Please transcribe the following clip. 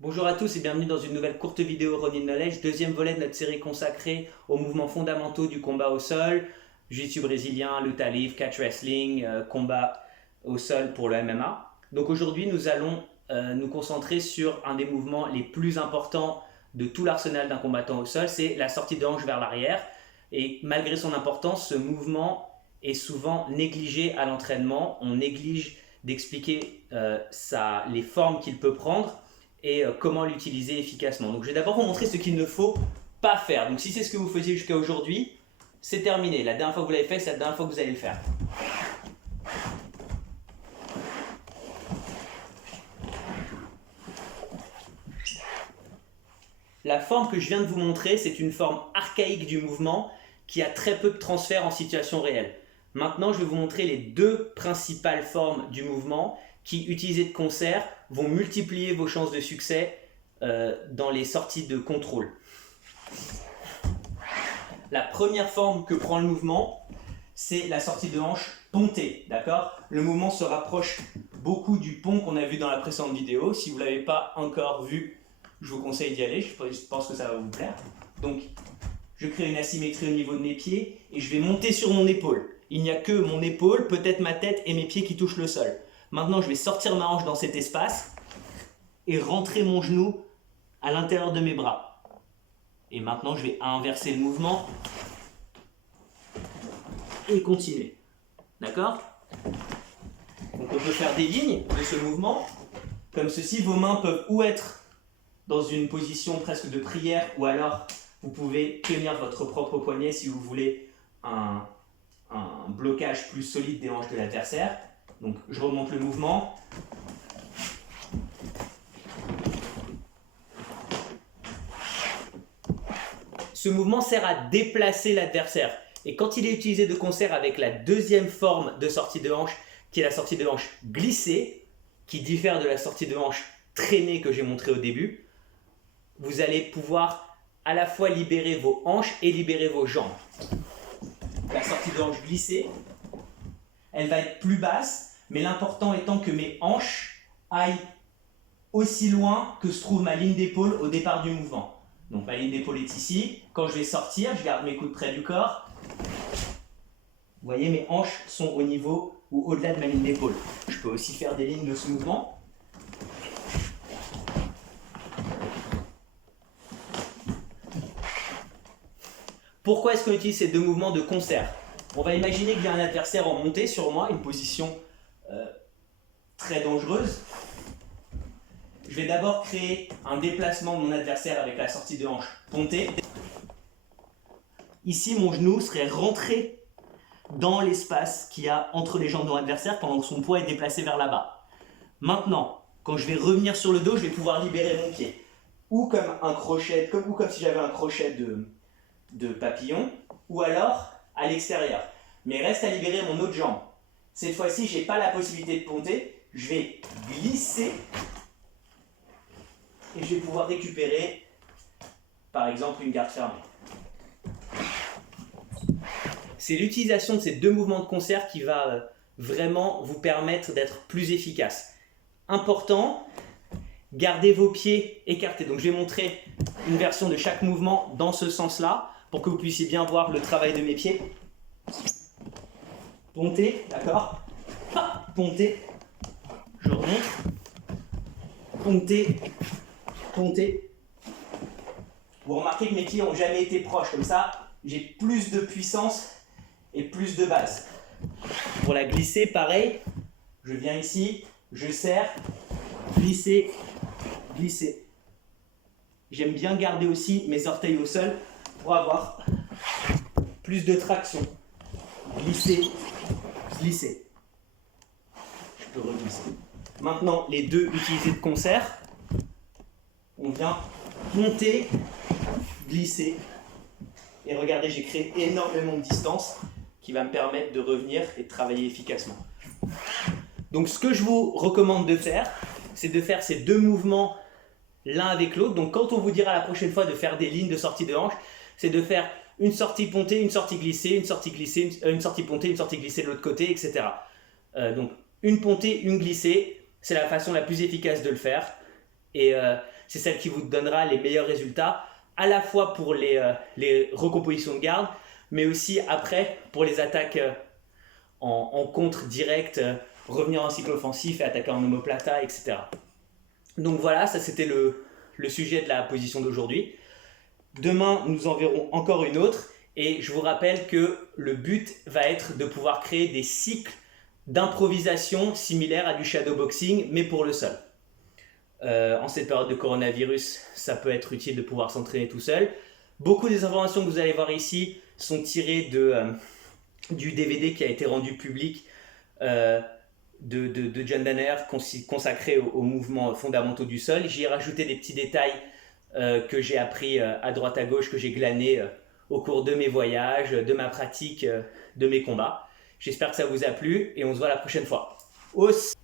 Bonjour à tous et bienvenue dans une nouvelle courte vidéo Running Knowledge, deuxième volet de notre série consacrée aux mouvements fondamentaux du combat au sol, jiu-jitsu brésilien, lutte à livre, catch wrestling, combat au sol pour le MMA. Donc aujourd'hui nous allons nous concentrer sur un des mouvements les plus importants de tout l'arsenal d'un combattant au sol, c'est la sortie de hanche vers l'arrière. Et malgré son importance, ce mouvement est souvent négligé à l'entraînement. On néglige d'expliquer les formes qu'il peut prendre et comment l'utiliser efficacement. Donc je vais d'abord vous montrer ce qu'il ne faut pas faire. Donc si c'est ce que vous faisiez jusqu'à aujourd'hui, c'est terminé. La dernière fois que vous l'avez fait, c'est la dernière fois que vous allez le faire. La forme que je viens de vous montrer, c'est une forme archaïque du mouvement qui a très peu de transfert en situation réelle. Maintenant, je vais vous montrer les deux principales formes du mouvement qui, utilisées de concert, vont multiplier vos chances de succès dans les sorties de contrôle. La première forme que prend le mouvement, c'est la sortie de hanche pontée, d'accord? Le mouvement se rapproche beaucoup du pont qu'on a vu dans la précédente vidéo. Si vous ne l'avez pas encore vu, je vous conseille d'y aller, je pense que ça va vous plaire. Donc, je crée une asymétrie au niveau de mes pieds et je vais monter sur mon épaule. Il n'y a que mon épaule, peut-être ma tête et mes pieds qui touchent le sol. Maintenant, je vais sortir ma hanche dans cet espace et rentrer mon genou à l'intérieur de mes bras. Et maintenant, je vais inverser le mouvement et continuer. D'accord? Donc, on peut faire des lignes de ce mouvement. Comme ceci, vos mains peuvent ou être dans une position presque de prière, ou alors vous pouvez tenir votre propre poignet si vous voulez un blocage plus solide des hanches de l'adversaire. Donc je remonte le mouvement. Ce mouvement sert à déplacer l'adversaire. Et quand il est utilisé de concert avec la deuxième forme de sortie de hanche, qui est la sortie de hanche glissée, qui diffère de la sortie de hanche traînée que j'ai montrée au début, vous allez pouvoir à la fois libérer vos hanches et libérer vos jambes. La sortie de hanche glissée, elle va être plus basse, mais l'important étant que mes hanches aillent aussi loin que se trouve ma ligne d'épaule au départ du mouvement. Donc ma ligne d'épaule est ici. Quand je vais sortir, je garde mes coudes près du corps. Vous voyez, mes hanches sont au niveau ou au-delà de ma ligne d'épaule. Je peux aussi faire des lignes de ce mouvement. Pourquoi est-ce qu'on utilise ces deux mouvements de concert? On va imaginer qu'il y a un adversaire en montée sur moi, une position très dangereuse. Je vais d'abord créer un déplacement de mon adversaire avec la sortie de hanche pontée. Ici, mon genou serait rentré dans l'espace qu'il y a entre les jambes de mon adversaire pendant que son poids est déplacé vers là-bas. Maintenant, quand je vais revenir sur le dos, je vais pouvoir libérer mon pied. Ou comme un crochet, ou comme si j'avais un crochet de papillon, ou alors à l'extérieur. Mais reste à libérer mon autre jambe. Cette fois-ci, je n'ai pas la possibilité de ponter, je vais glisser et je vais pouvoir récupérer, par exemple, une garde fermée. C'est l'utilisation de ces deux mouvements de concert qui va vraiment vous permettre d'être plus efficace. Important, gardez vos pieds écartés. Donc je vais montrer une version de chaque mouvement dans ce sens-là, pour que vous puissiez bien voir le travail de mes pieds. Ponter, d'accord? Ponter, je remonte. Ponter, ponter. Vous remarquez que mes pieds n'ont jamais été proches, comme ça, j'ai plus de puissance et plus de base. Pour la glisser, pareil, je viens ici, je serre, glisser, glisser. J'aime bien garder aussi mes orteils au sol pour avoir plus de traction. Glisser, glisser. Je peux reglisser. Maintenant, les deux utilisés de concert. On vient monter, glisser. Et regardez, j'ai créé énormément de distance qui va me permettre de revenir et de travailler efficacement. Donc ce que je vous recommande de faire, c'est de faire ces deux mouvements l'un avec l'autre. Donc quand on vous dira la prochaine fois de faire des lignes de sortie de hanche, c'est de faire une sortie pontée, une sortie glissée, une sortie glissée, une sortie pontée, une sortie glissée de l'autre côté, etc. Donc une pontée, une glissée, c'est la façon la plus efficace de le faire. Et c'est celle qui vous donnera les meilleurs résultats, à la fois pour les recompositions de garde, mais aussi après pour les attaques en contre direct, revenir en cycle offensif et attaquer en omoplata, etc. Donc voilà, ça c'était le sujet de la position d'aujourd'hui. Demain, nous en verrons encore une autre. Et je vous rappelle que le but va être de pouvoir créer des cycles d'improvisation similaires à du shadowboxing, mais pour le sol. En cette période de coronavirus, ça peut être utile de pouvoir s'entraîner tout seul. Beaucoup des informations que vous allez voir ici sont tirées du DVD qui a été rendu public de John Danner consacré aux mouvements fondamentaux du sol. J'y ai rajouté des petits détails que j'ai appris à droite à gauche, que j'ai glané au cours de mes voyages, de ma pratique, de mes combats. J'espère que ça vous a plu et on se voit la prochaine fois. Os